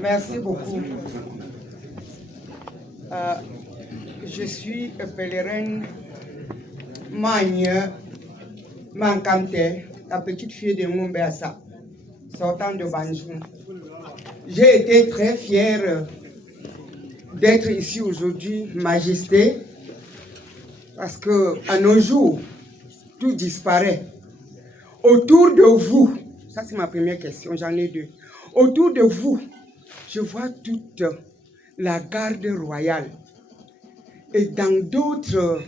Merci beaucoup. Je suis pèlerin Magne Mankante, la petite fille de Moumbéassa, sortant de Banjou. J'ai été très fière d'être ici aujourd'hui, Majesté, parce que à nos jours, tout disparaît. Autour de vous, ça c'est ma première question, j'en ai deux. Autour de vous, je vois toute la garde royale. Et dans d'autres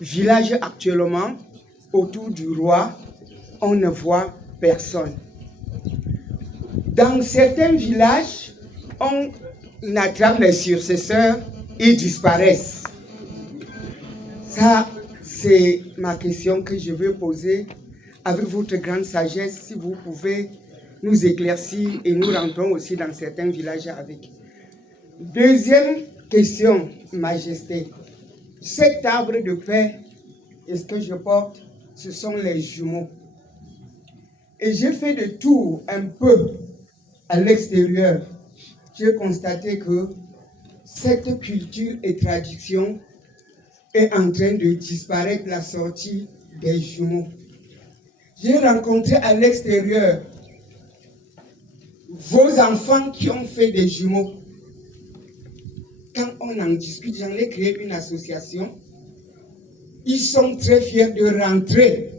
villages actuellement, autour du roi, on ne voit personne. Dans certains villages, on attrape les successeurs, ils disparaissent. Ça, c'est ma question que je veux poser avec votre grande sagesse, si vous pouvez nous éclaircir et nous rentrons aussi dans certains villages avec. Deuxième question, Majesté. Cet arbre de paix, et ce que je porte, ce sont les jumeaux. Et j'ai fait le tour un peu à l'extérieur. J'ai constaté que cette culture et tradition est en train de disparaître à la sortie des jumeaux. J'ai rencontré à l'extérieur vos enfants qui ont fait des jumeaux. Quand on en discute, j'en ai créé une association. Ils sont très fiers de rentrer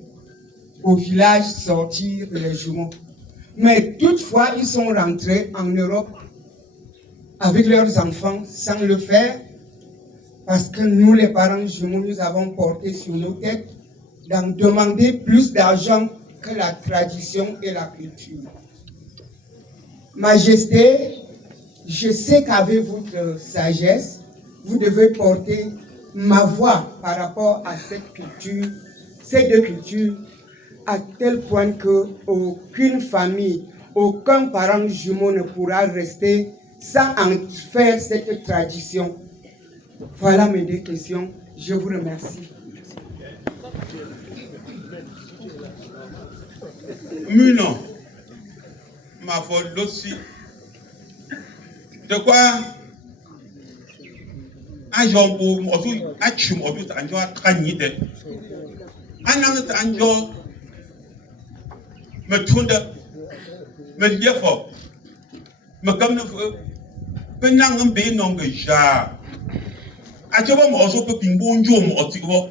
au village, sortir les jumeaux. Mais toutefois, ils sont rentrés en Europe avec leurs enfants sans le faire, parce que nous, les parents jumeaux, nous avons porté sur nos têtes d'en demander plus d'argent que la tradition et la culture. Majesté, je sais qu'avec votre sagesse, vous devez porter ma voix par rapport à cette culture, ces deux cultures, à tel point qu'aucune famille, aucun parent jumeau ne pourra rester sans en faire cette tradition. Voilà mes deux questions. Je vous remercie. Muno, ma faute aussi. De quoi un jour pour moi, un chum, un jour à Tranide. Un jour me tourne, me dit fort, me comme le feu, penant un bé non que j'ai. A tu vois, moi, je peux pingo un jour, moi, tu vois.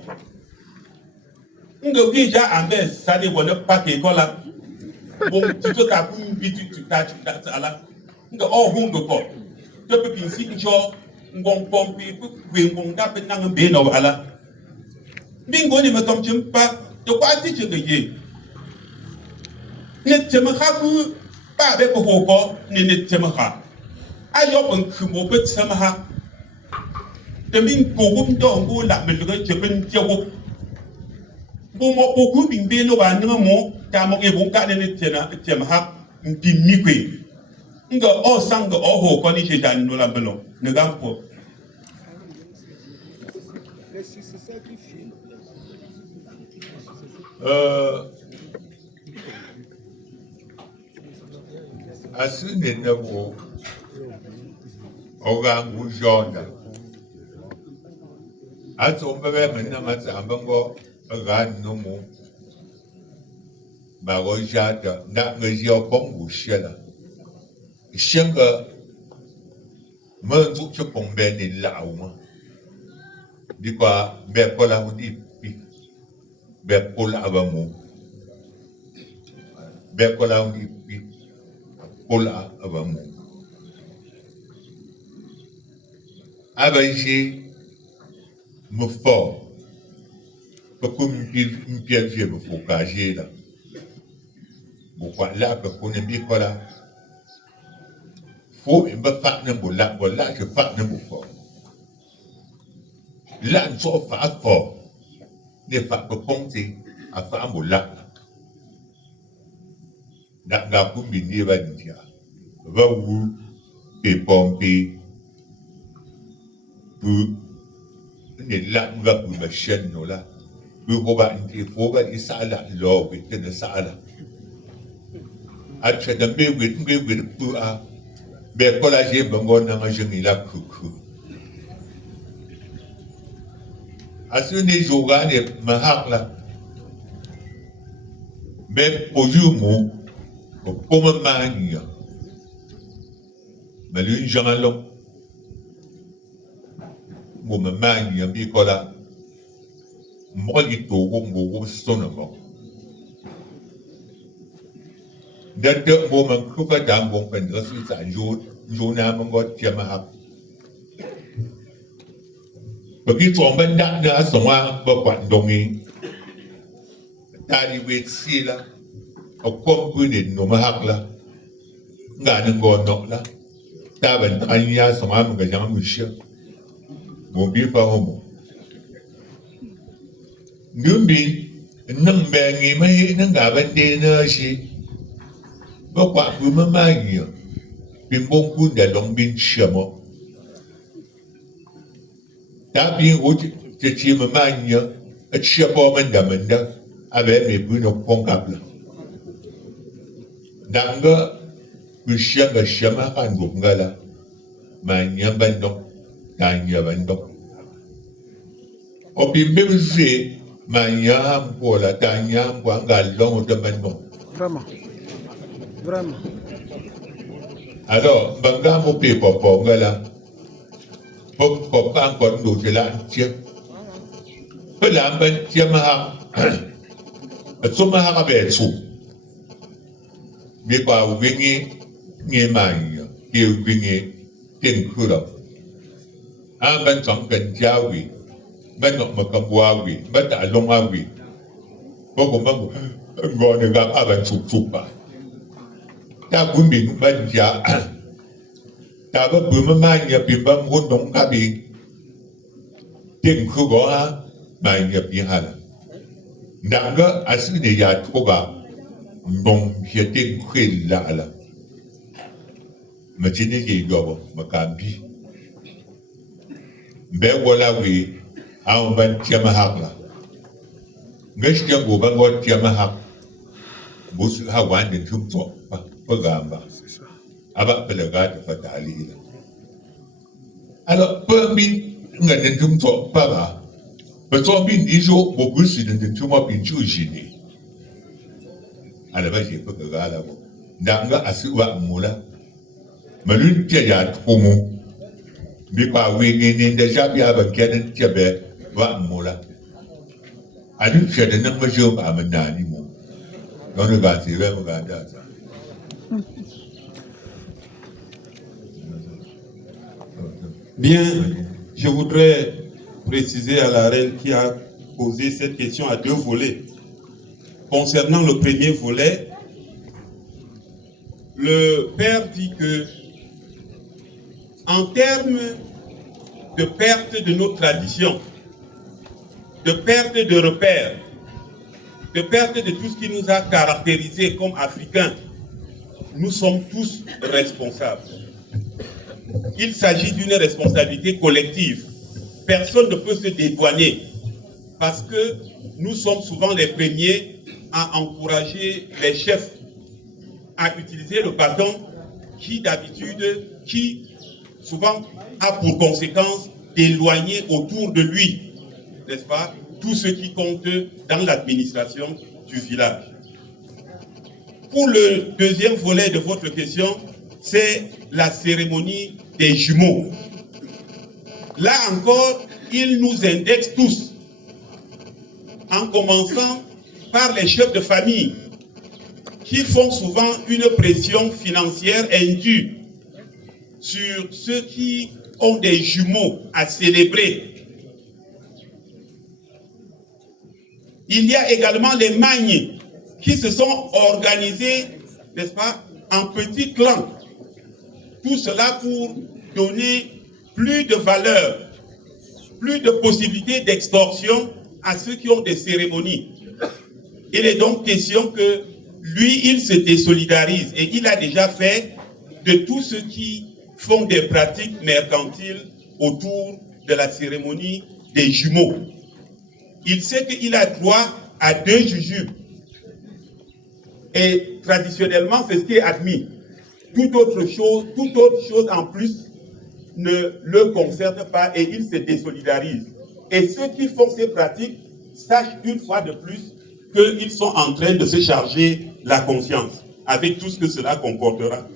On a déjà un bé, ça ne va pas que là. Bon, tu te tapes une bite, tu t'as à la. On a all de quoi. Tu peux pincer une chose, on pompe, on tape un bé non à la. Bingo ne me tombe pas, de quoi tu te gagnes. Ne te me rappelle pas avec le corps, ne te me rappelle. Ayo un kumo peut se ma. De min beaucoup d'engo la me le je peux dire. Bon, beaucoup bin beno ba nemo, kamo e bon ka ne tena tem ha mpi mikwe. Nga o sang o ho ko ni je dan no la belo. Ne gampo. Asu ne nabo oga ngujonda. Aso mbebe mena matsa ambango ga nomo. Ba rojada na ngezio bongo shela. Shenga manzu chopombe ni lauma. Dikwa be kola hudi pi. Be kola abamu. Be kola hudi pi. Kola abamu. Abaji me fort. Pourquoi me piéger me faut cager là. Pourquoi là que qu'on est bien là. Faut me faire ne bola bola je fais ne me fort. Là nous sommes fort. Ne pas que compter à faire bola. N'a combiner va dire. Va où et pomper pour ne là nous va pour ma chaîne là. Pour va une fois il ça là l'or et que ça là. A tu as demandé pour ben collage bango na ngajeng ila kuku asuni jogane mahakla ben pojumu poma mania malun jangalong mo mania bi kola mo li to go sonamo Dada mo man kuka dambong pen rasu sa jona mangot jamaah. Begitu orang bandak na semua berbuat dongi. Tadi wet sila, akom punin no mahak lah. Nggak nenggonok lah. Taban tanya semua mengajang manusia. Mobil faham. Numbi nang bengi mai nang gaban dena si. Bapak bermamanya, bimbang pun dalam bin syama. Tapi cuci mamanya, siapa menda, abe me punya pongkaplah. Dangga bersyama syama kan bunggala, manya bandong, tanya bandong. Opi memse manya hampola tanya hampola long udah bandong. Vraiment. Alors, banga mo pe popo ngala. Pop angkot do jalan cia. Pelamban cia mahak. Atso mahak abesu. Bi pa wingi ngemanya. Ki wingi tin kula. Amban chong kan jawi. Ban nok makabwawi, ban ta longawi. Poko mango ngone ga aban supa. Ta bumi manja ta ba bumi manja pimbang hutong kabi ting kugo ha manja pihala danga asini ya toga ndong hiting khila ala majini gi gobo makambi be wala wi au ban tiama hakla ngashya go bango tiama hak bus hawan din tumto pegamba aba pelagat fatali alors permis ngaden tumto para beton bin ijo bo busi den tuma bin jujini ala baje pegala bo danga asiwa mula malun tiya tumu bi pa wingi ni deja bi aba kenen tiabe wa mula adu chede nan majo ba manani mo non ga tibe mo ga da. Bien, je voudrais préciser à la reine qui a posé cette question à deux volets. Concernant le premier volet, le père dit que, en termes de perte de nos traditions, de perte de repères, de perte de tout ce qui nous a caractérisés comme Africains, nous sommes tous responsables. Il s'agit d'une responsabilité collective. Personne ne peut se dédouaner parce que nous sommes souvent les premiers à encourager les chefs à utiliser le bâton qui souvent a pour conséquence d'éloigner autour de lui, n'est-ce pas, tout ce qui compte dans l'administration du village. Pour le deuxième volet de votre question, c'est la cérémonie des jumeaux. Là encore, il nous indexe tous, en commençant par les chefs de famille, qui font souvent une pression financière indue sur ceux qui ont des jumeaux à célébrer. Il y a également les magnes qui se sont organisés, n'est-ce pas, en petits clans. Tout cela pour donner plus de valeur, plus de possibilités d'extorsion à ceux qui ont des cérémonies. Il est donc question que lui, il se désolidarise et il a déjà fait de tous ceux qui font des pratiques mercantiles autour de la cérémonie des jumeaux. Il sait qu'il a droit à 2 jujubes. Et traditionnellement, c'est ce qui est admis. toute autre chose en plus ne le concerne pas et il se désolidarise. Et ceux qui font ces pratiques sachent une fois de plus qu'ils sont en train de se charger la conscience, avec tout ce que cela comportera.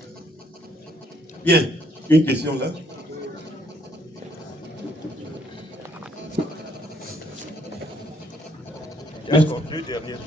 Bien, une question là. D'accord, deux dernières.